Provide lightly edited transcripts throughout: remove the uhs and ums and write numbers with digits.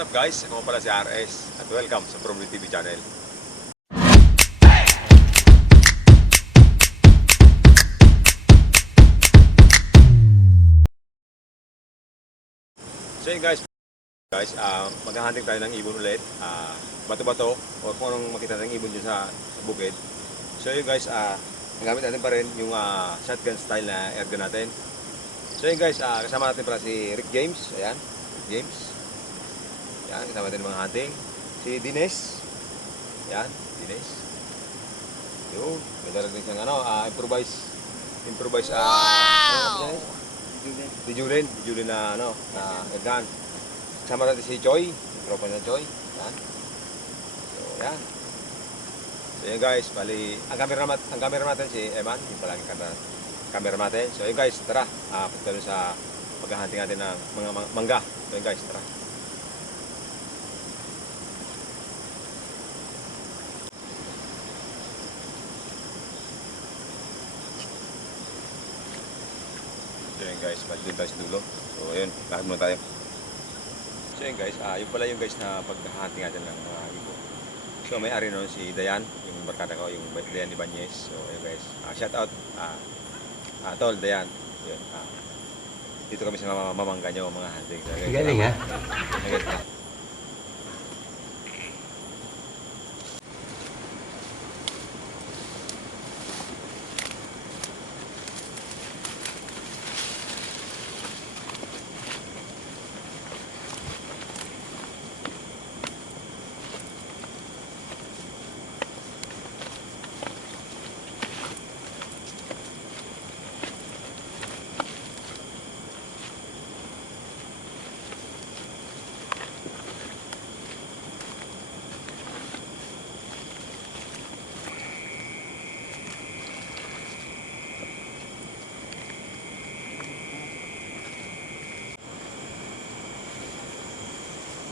What's up guys? Ako pala si RS at welcome sa From TV channel. So yun guys, maghahunting tayo ng ibon ulit. Bato-bato o kung anong makita ng ibon dyan sa bukid. So yun guys, nagamit natin pa rin yung shotgun style na airgun natin. So yun guys, kasama natin pala si Rick James. Ayan, Rick James. Yan, kasama natin mga hunting. Si Dines. Yan, Dines. Yun, may dala rin siyang improvise, Wow! Di Julin na na airgun. Kasama natin si Choi, tropa na Choi. Yan. So, yan. So yun guys, bali, ang camera natin si Eman, yung palaging camera natin. So yun guys, tara, punta doon sa paghahunting natin ng mga mangga. So yun guys, tara. So yun guys, bali din tayo sa dulo. So yun, lakad muna tayo. So yun guys, yun pala yung guys na paghahunting natin ng mga ibon. So may-ari nun si Dayan, yung barkada ko, yung Dayan Ibanez. So yun guys, shout out Tol Dayan. Yun, dito kami sa mamangga nyo, mga hunting. So, guys, Galing ha?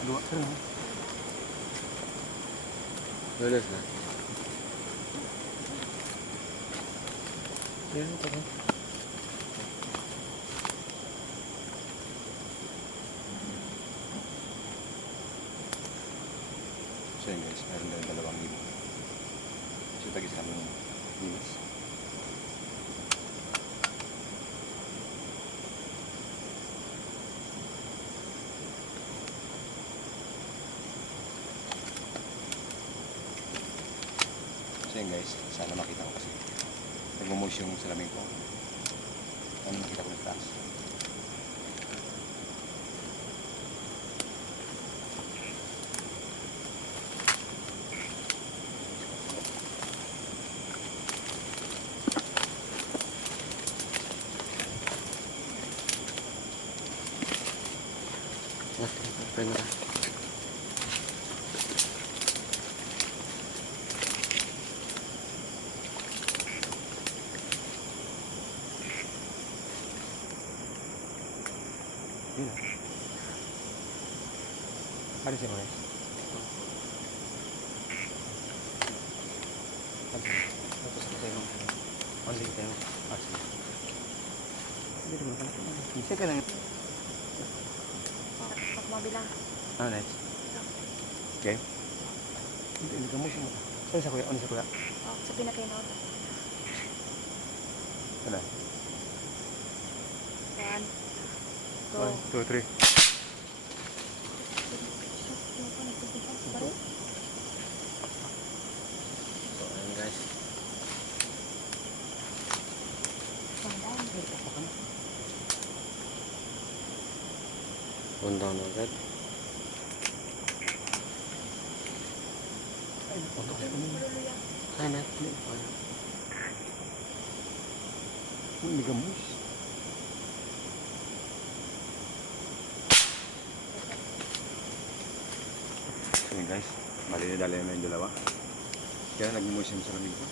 Dua ka na. Lunas na. Ayan ito ka. So yun guys, meron din dalawang ibon. So tagis kami ng linis. So yun guys, sana makita ko kasi nagmumush yung salamin ko. Ano makita ko ng taas. Pwede. Ada siya guys. Tapos ako sa'yo. Only tayo. Hindi naman ka na. Isa ka lang. Ako mabilang. Nice. Okay? Hindi ka mo siya. Saan sa kuya? Ano sa kuya? Oh, sa pinakainod. Ano? 1, 1, 2, 3. So, ayun guys. Punta na agad. Ay, natin. Hindi ka mo. So yun guys, bali na dali na yung dalawa. Kaya nagmumush yung salamin ko.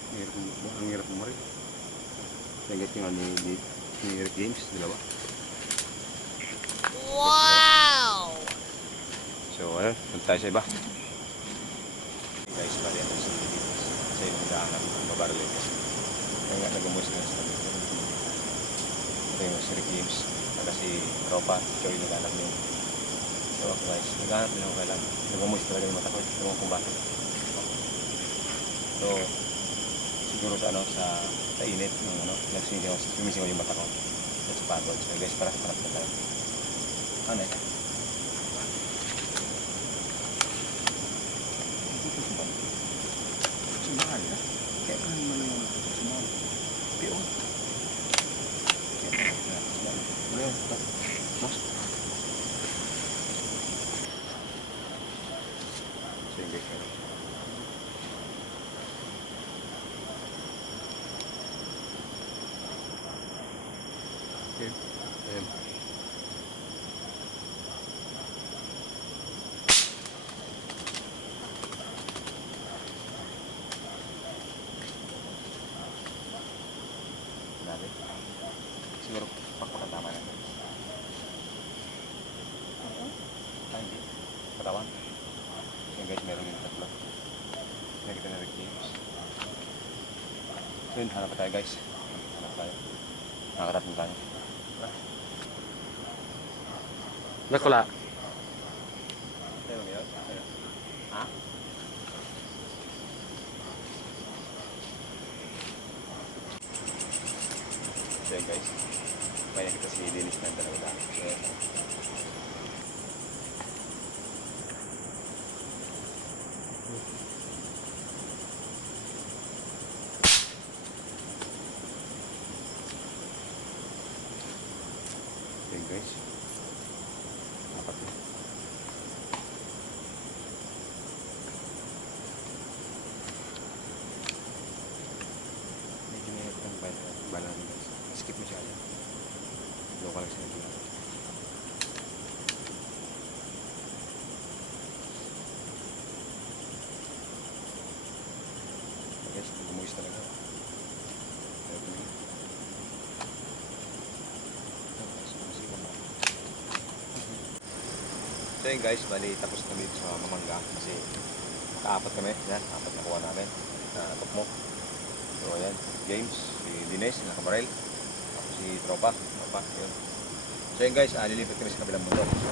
Ang hirap mo rin. Kaya guys, yung ni Rick James, dalawa. Wow! So ayun, punta tayo sa iba. Guys, bali yan sa dito. Sa yung daanan, mabaralin kasi. Kaya nga nagmumush na yung salamin ko. Ito yung si Rick James. Saka si Ropa, Choy naghanap niyo. So ako guys, naghanap din ako kailan. Nagamoist talaga yung mata ko. Ewan kung bakit. So, siguro sa ano, sa init ng ano, sumisingaw yung mata ko. That's pagod. So guys, para na tayo. Ano eh? Sumahal na. Kaya kan man yung sumahal. Piyo. Boleh, tak. Mas. So yung guys, Ayan. natin. Siguro pagpakatama na. Ah, hindi. Patawan. Yung guys, meron yung tatlo. Nakita na Rick James. So yun, hanap pa tayo guys. Hanap tayo. Nakakarating tayo. Nakula. Ayun, yun. Ha? So yun guys. Kaya kita si Dennis na dalawa tayo. So yun. Yun guys. Apat na. Medyo mahirap ang bala namin guys. Skip mo siya yan. Local lang siya dito. Guys, bumuhis talaga. Ayun na yun. So yun guys, bali tapos kami dito sa Mamangga kasi kaapat kami, yan, apat na kuha namin na tukmo. So ayan, James, si Dines, si Nakamarel, tapos si Tropa, yun. So yun guys, lilipat kami sa kabilang mundo. So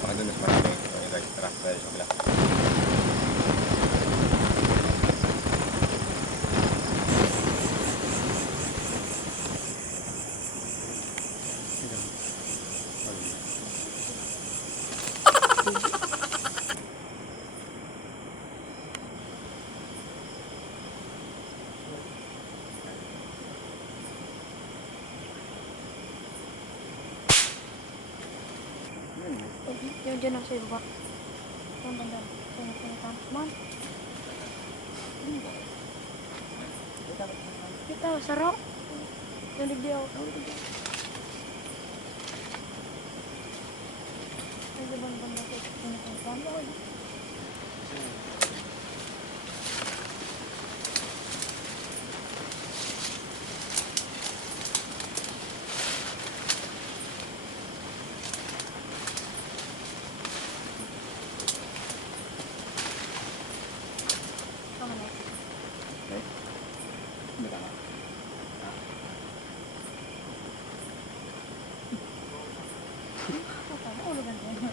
baka doon mas marami. So yun guys, tara, tayo sa kabila. Yung dyan ako sa ibaba. Yung banda. Yung man. Kita, sarap. Yung digdi ako. Yung banda ko. Yung banda ko.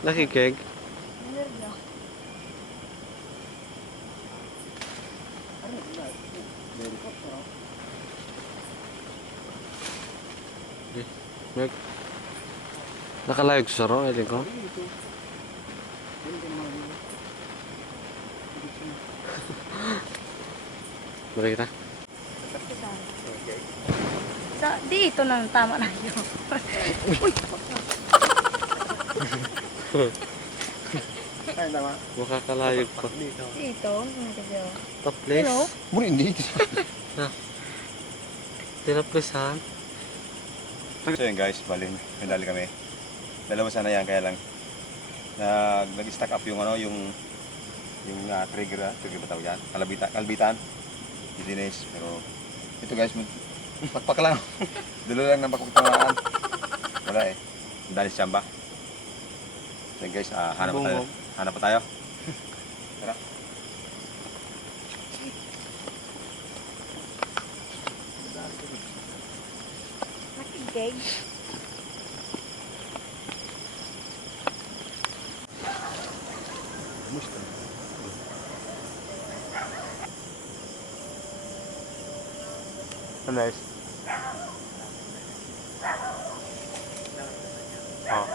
Nakikig. Nakalayog sa ro, edin ko. Balik kita. Dito na tama na yun. Ay, tama. Makakalayog pa. Dito. Top place. Hello? Muna hindi. Tinaplisan. So yun guys, bali, medali kami. Dalawa sana yan, kaya lang nag-stack up yung ano, yung trigger ba tawag yan? Kalbitan. Si Dines, pero ito guys, pakpak lang. Dulo lang ng pakpaktamaan. Wala eh. Dali sa tsamba. So guys, hanap pa tayo. Hanap pa tayo. Tara. Nakigay. Musta. Nice. Oh.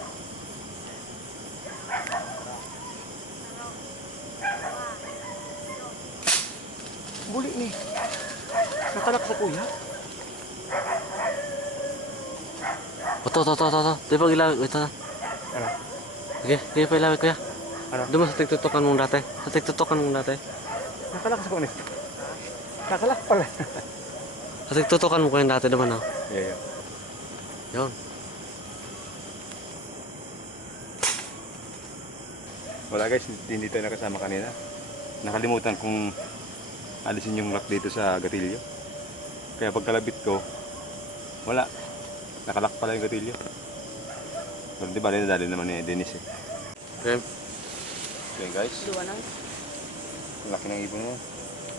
Buli ni. Nakalak sa kuya. Ito. Di ba ilawig? Ito na. Ano? Sige, sige pa ilawig kuya. Ano? Doon mo sa tigtutukan mong dati. Sa tigtutukan mong dati. Nakalak sa kunis. Nakalak pala. Sa tigtutukan mo kuya dati naman, oh. Yeah. Yun. Wala guys, hindi tayo nakasama kanina. Nakalimutan kong alisin yung lock dito sa gatilyo. Kaya pagkalabit ko, wala. Nakalak pala yung gatilyo. Pero di ba dali naman ni Dennis eh. Okay. So yun guys, Dua na. ang laki ng ibon mo.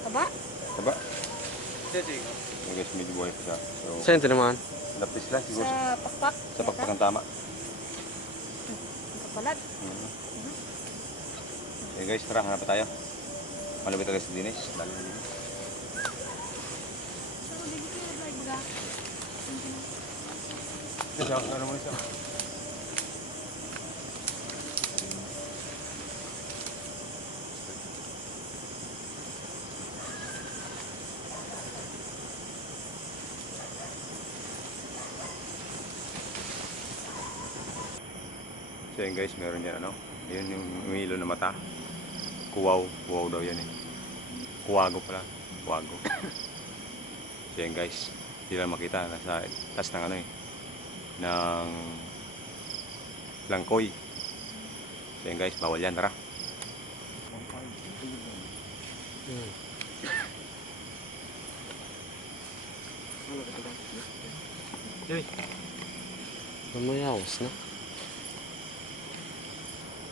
Taba? Diba? So guys, medyo buhay pa siya. So, Saan ito naman? lapis lang siguro Sa pakpak. sa pakpakan tama. Ang kapalag. So guys, tara, hanap pa tayo. Malapit talaga si Dennis. Lalo na Dennis. Ano mo isa? So yun guys, meron yan ano. Yun yung umilo na mata. Kuwaw daw yan eh. Kuwago pala. Kuwago. So yun guys, hindi lang makita. Nasa taas ng ano eh. Ng langkoy. So yun guys, bawal yan. Tara. Lumayawas na.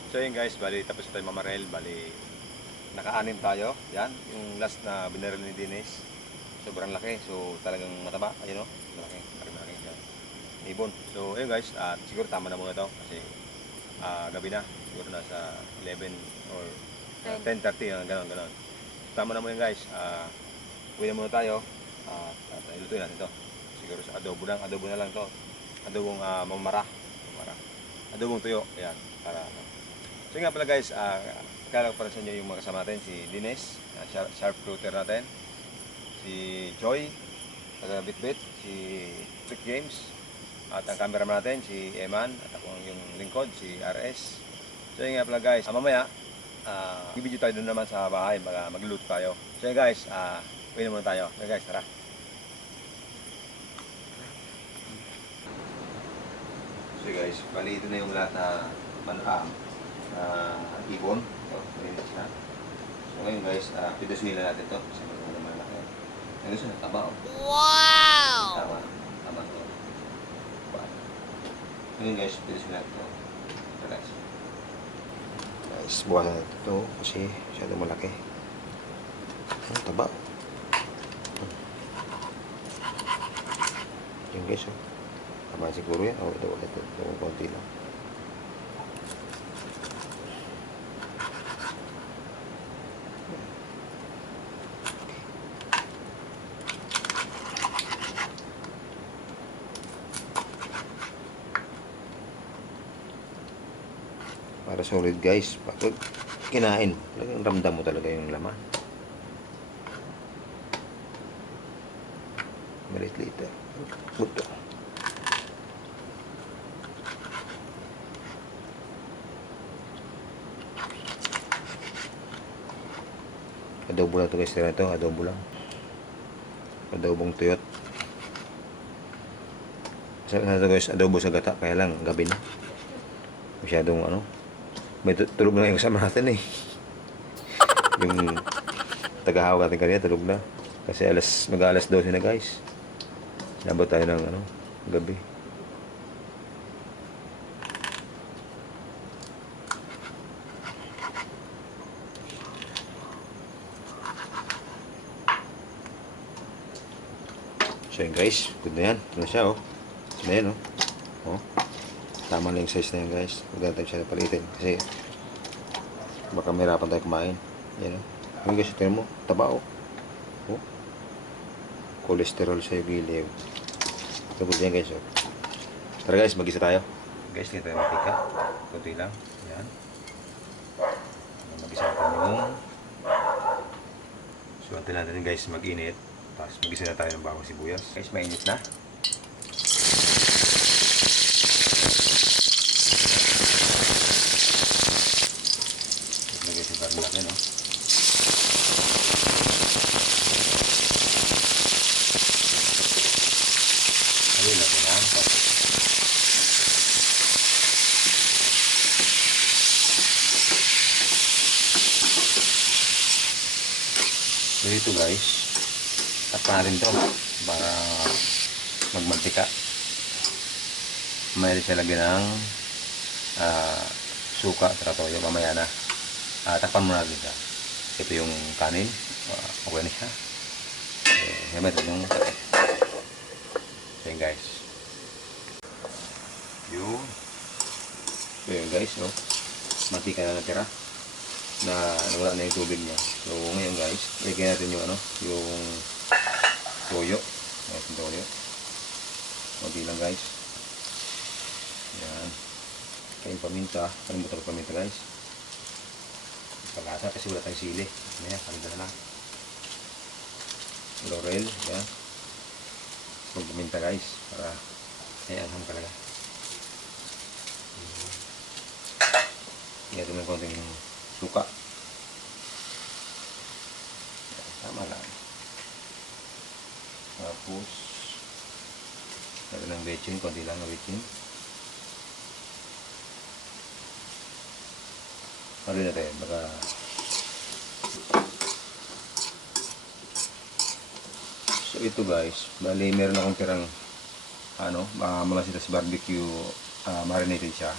So yun guys, bali tapos tayo mamarel. Bali naka-anim tayo. Yan, yung last na binaril ni Dennis. Sobrang laki. So talagang mataba. Ayun o, malaki. Malaki siya. Ibon. So ayun guys, siguro tama na muna ito. Kasi gabi na. Siguro nasa 11 or 10:30. Ganon. Tama na muna guys. Uwi na muna tayo. At ilutuin natin ito. Siguro sa adobo na lang to. Adobong mamara. Adobong tuyo. Ayan. Para so nga pala guys, kala ko para sa inyo yung mga kasama natin, si Dennis, sharpshooter natin, si Joy, taga Bitbit, si Trick James, at ang cameraman natin, si Eman, at ako yung lingkod, si RS. So yun nga pala guys, mamaya, i-video tayo doon naman sa bahay, mag-loot tayo. So yun guys, uwi na muna tayo. So guys, tara. So guys, bali ito na yung lahat na ibon. So, malinis na. So ngayon guys, pidusin natin ito. Kasi may malaki. Ano siya? Taba o. Wow! Tama to. Ngayon guys, pidusin natin ito. So guys. Guys, buwan na ito kasi masyado malaki. Taba. Yan guys, oh. Tama siguro yan. O, ito ulit. Ito, konti lang. Para solid guys. Pag kinain, talagang ramdam mo talaga yung laman. Malit-lit. Buto. Adobo lang ito guys. Ito, adobo lang. Adobong tuyot. Sabi na ito guys, adobo sa gata. Kaya lang, gabi na. Masyadong ano. May tulog na yung kasama natin eh. Yung tagahawak natin kanina tulog na. Kasi mag-alas 12 na guys. Nabot tayo ng ano, gabi. So yun guys, good na yan. Ito na siya oh. Ito na yan oh. Oh. Tama na yung size na yan guys. Huwag natin siya napalitin. Kasi baka mahirapan tayo kumain. Yan o. Yung guys, ito mo, taba o. Oh. Cholesterol sa giliw. Tungkol dyan guys o. Tara guys, mag-isa tayo. Guys, tingnan tayo matika. Kunti lang. Yan. Mag-isa natin yung... So, antin natin guys mag-init. Tapos mag-isa na tayo ng bawang sibuyas. Guys, mainit na. Lagay yung karne natin, no? Haluin natin, ha? So, ito guys, takpan natin to para magmantika. May siya lagyan ng suka at toyo mamaya na. Takpan muna natin siya. Ito yung kanin. Okay na siya. Hemay ito yung kanin. So yun guys. Yun. So yun guys, no? Mantika na natira. Na wala na yung tubig niya. So ngayon guys, ilagay natin yung yung toyo. Yung toyo. Kunti lang guys. Yan. Kayong paminta. Kalimutan ko paminta guys. Palasa kasi wala tayong sili. Ayan, paminta na lang. Laurel. Yan. Kung paminta guys. Para ayan, ham talaga. Yan, ito ng konting suka. Tama lang. Tapos ito ng bechin, konti lang na bechin. Ano na tayo, baka so ito guys, bali meron akong tirang mga sitas barbecue, marinated siya.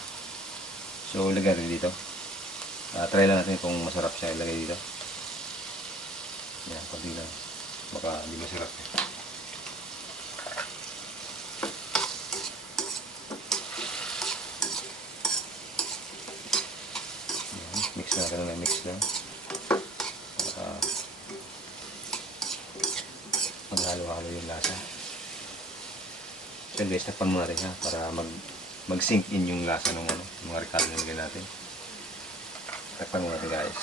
So ilagay rin dito. Try lang natin kung masarap siya ilagay dito. Yan, konti lang. Baka hindi masarap eh. Yan, mix na natin na mix lang. Maghalo-halo yung lasa. So guys, takpan muna natin ha, para mag-sink in yung lasa ng mga ricado na nilagay natin. Takpan muna natin guys.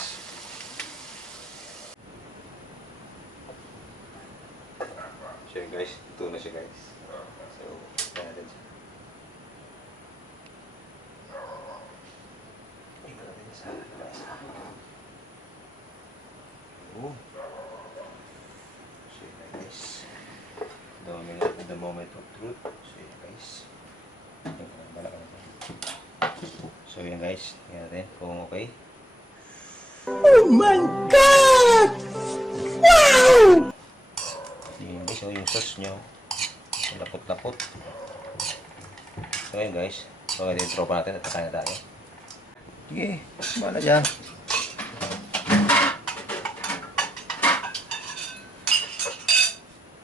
So yun guys, ito na siya guys. So, takpan natin siya. Ito natin sa guys. Oh. So yun guys. The moment of truth. So yun guys. Balak natin. So yun guys, tingnan natin kung okay. Oh my God! Wow! Yun guys, so yung sauce nyo, lapot-lapot. So yun guys, so yung tropa natin at kakain na tayo. Sige, bala dyan.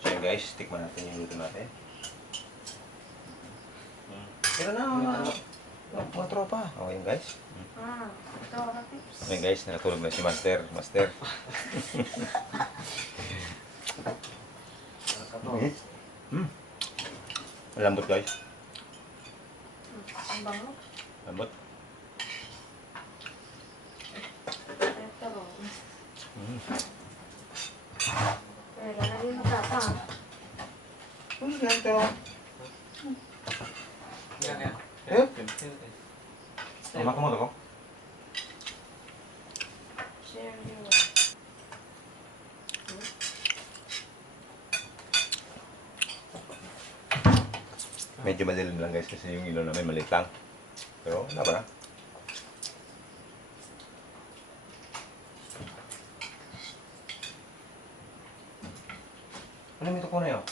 So yun guys, tikman natin yung luto natin. Pero na, mga tropa. Okay yun guys. Ito ako tips. Okay guys, nakatulog na si Master. Malambot guys. Ang bango. Lambot. Ito ro. Pero lagi matata. Ano lang ito? Mama ko. Share you. Medyo madilim lang guys kasi yung ilaw namin maliit lang. Pero wala ba na? Ano yung ito ko na yun?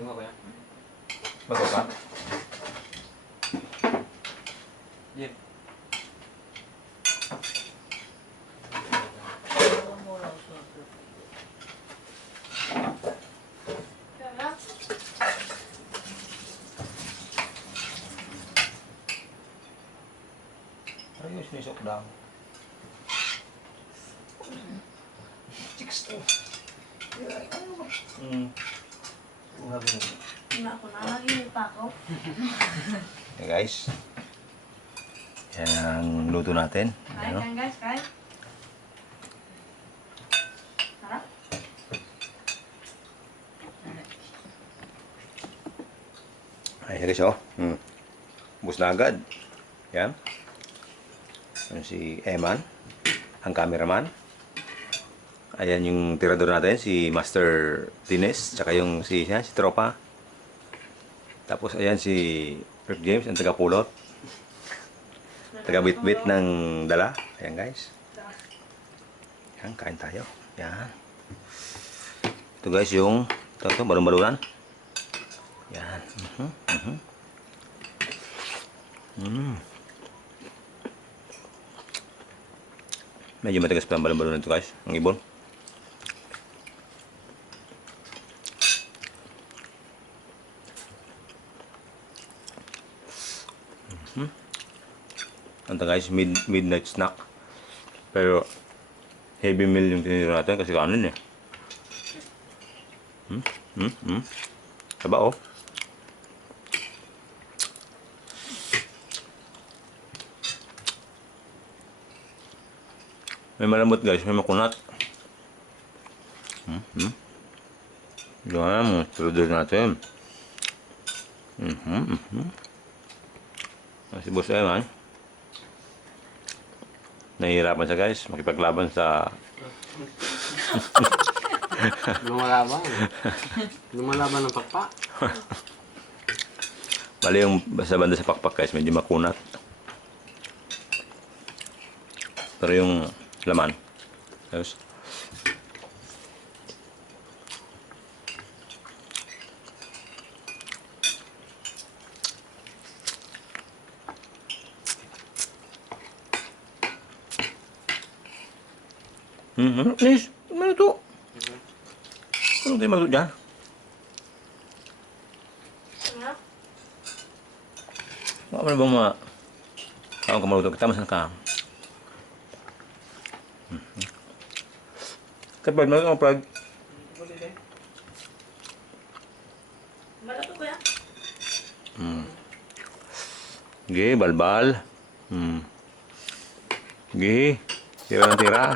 Lima ba yan? Bato ka? Yan. Ayos, nisok daw. Wala ko na. Naginip pa ako. Yan guys. Yan ang luto natin. Kain, Ano? kain guys, kain. Sarap. Ay, guys, oh. Ubus na agad. Yan. Yan si Eman, ang cameraman. Ayan yung tirador natin, si Master Dines, tsaka yung si Tropa. Tapos ayan si Rick James, ang taga-pulot. Taga-bit-bit ng dala. Ayan guys. Yan, kain tayo. Yan. Ito guys yung, ito, balon-balunan. Yan. Medyo matigas pa ang balon-balunan ito guys, ang ibon. Ito guys, midnight snack. Pero heavy meal yung tinira natin kasi kanin eh. Saba oh. May malambot guys, may makunat. Yan, tulad natin. Si Boss Eman. Nahihirapan siya guys, makipaglaban sa... Lumalaban ng pakpak. Bali yung sa banda sa pakpak guys, medyo makunat. Pero yung laman. Ayos. Please, ano to? Ano tayo maluto dyan? Ano? Baka mo bang ka maluto? Kita masan ka? Kapag maluto ang plag. Malato ko yan. Sige, balbal. Sige, tira ng tira.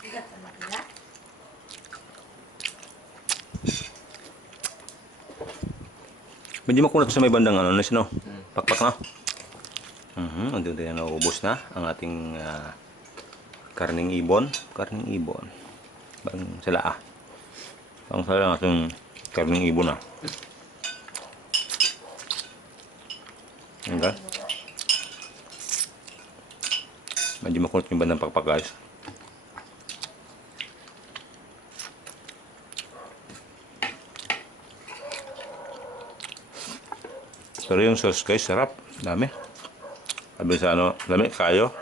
Bigat sa makila. Medyo makunat sa may bandang ano na sino? Pakpak na. Unti-unti na naubos na ang ating karning ibon. Karning ibon. Bang sala ah. Bang sala ang ating karning ibon ah. Okay. Medyo makunat yung bandang pakpak guys. Pero yung sauce guys, sarap. Dami. Sabi sa ano, dami, kayo.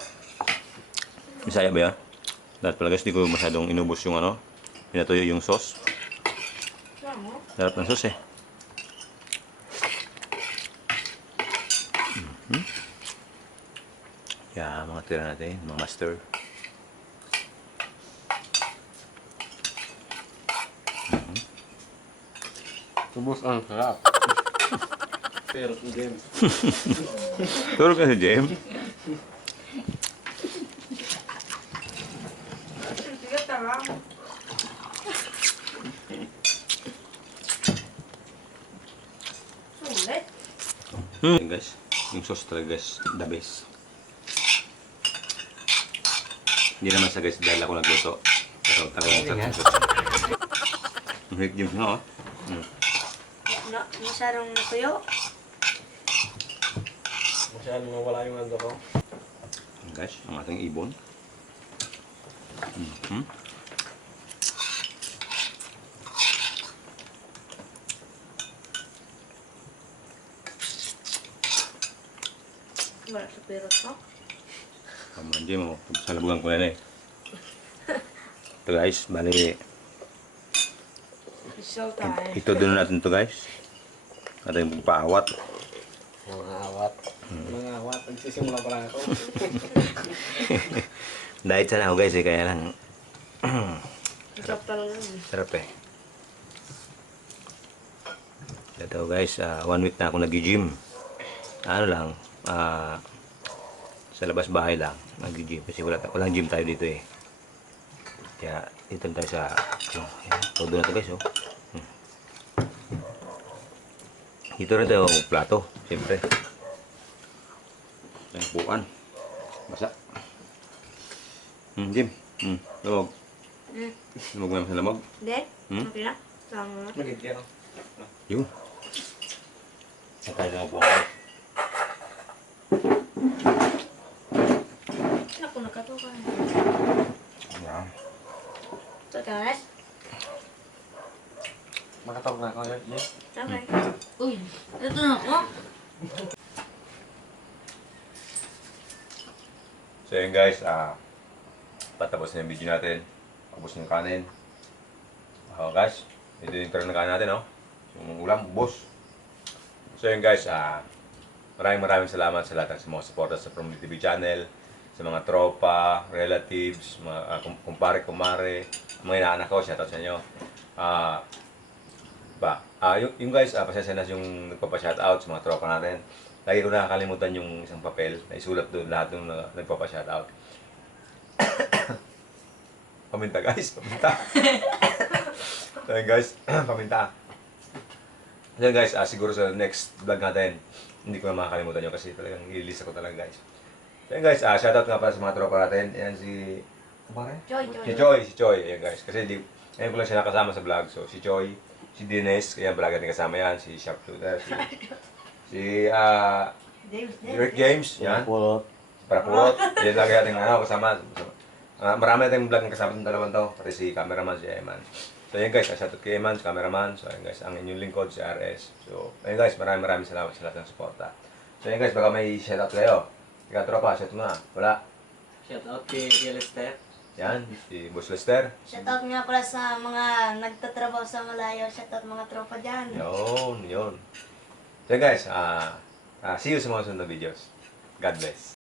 Bisaya ba yan? Dahil pala guys, di ko masyadong inubos yung ano, pinatuyo yung sauce. Sarap ng sauce eh. Yeah, mga tira natin, mga master. Ubus ang sarap. Pero si James. Turo ka si Jem. Bigat lang. Sulit. Guys, yung sauce talaga guys, the best. Hindi naman sa guys dahil ako nagluto. Pero talagang sarap yung sauce. Ang higit James na oh. Masyadong natuyo. Masyadong nawala yung ando ko. Guys, ang ating ibon. Wala sa pirot mo. Kaman Jem, oh. Salabugan ko na eh. Ito guys, bali So tayo. ito doon natin to guys. Ating pagpaawat. Mga awat. Mga awat. Nagsisimula pa lang ako. Nag-diet sana ako guys eh, kaya lang Sarap talaga yun. sarap eh. Ito guys, 1 week na ako nag-gym. Ano lang, sa labas bahay lang nag-gym kasi walang gym tayo dito eh. Kaya dito tayo sa todo na to guys oh. Dito rin tayo plato, siyempre. Ayan, bukan. Basa. Jim. Lamog. Lamog mo naman sa lamog. Hindi? Hmm? Okay lang? Sama mo. Magigyan ako. Yun. Saan tayo na buwan? Naku, nakatukan. Ayan. So guys, Makatawag na ako. Yes. okay. Uy, ito na ako. So yun guys, patapos na yung video natin. Ubus na yung kanin. Guys, ito yung turn ng kanin natin, oh. Yung ulam, ubos. So yun guys, maraming salamat sa lahat ng mga supporters sa From TV channel, sa mga tropa, relatives, mga kumpare, kumare, mga inaanak ko, shoutout sa inyo. Yung guys, pasensya na yung nagpapa-shoutout sa mga tropa natin. Lagi ko nakakalimutan yung isang papel na isulat doon lahat ng nagpapa-shoutout. Paminta guys, paminta. So yun guys, paminta. So yun guys, siguro sa next vlog natin, hindi ko na makakalimutan yun kasi talagang ililista ko talaga guys. So yun guys, shoutout nga pala sa mga tropa natin. Ayan si... Kumare? Si Choi. Ayan guys, kasi ngayon ko lang siya nakasama sa vlog. So si Choi, si Dines, kaya vlog natin kasama yan, si Sharpshooter, si Rick James, yan. Pulot. Para purot. Yan lagi natin kasama. Marami natin vlog ng kasama ng dalawang to. Pati si cameraman, si Eman. So yun guys, shoutout kay Eman, si cameraman. So yun guys, ang inyong lingkod, si RS. So yun guys, maraming salamat sa lahat ng suporta. So yun guys, baka may shoutout kayo. Ikaw tropa, shout mo na. Wala. Shout out kay Lester. Yan, si Boss Lester. Shoutout nga pala sa mga nagtatrabaho sa malayo. Shoutout mga tropa dyan. Yun. So guys, see you sa mga sunod na videos. God bless.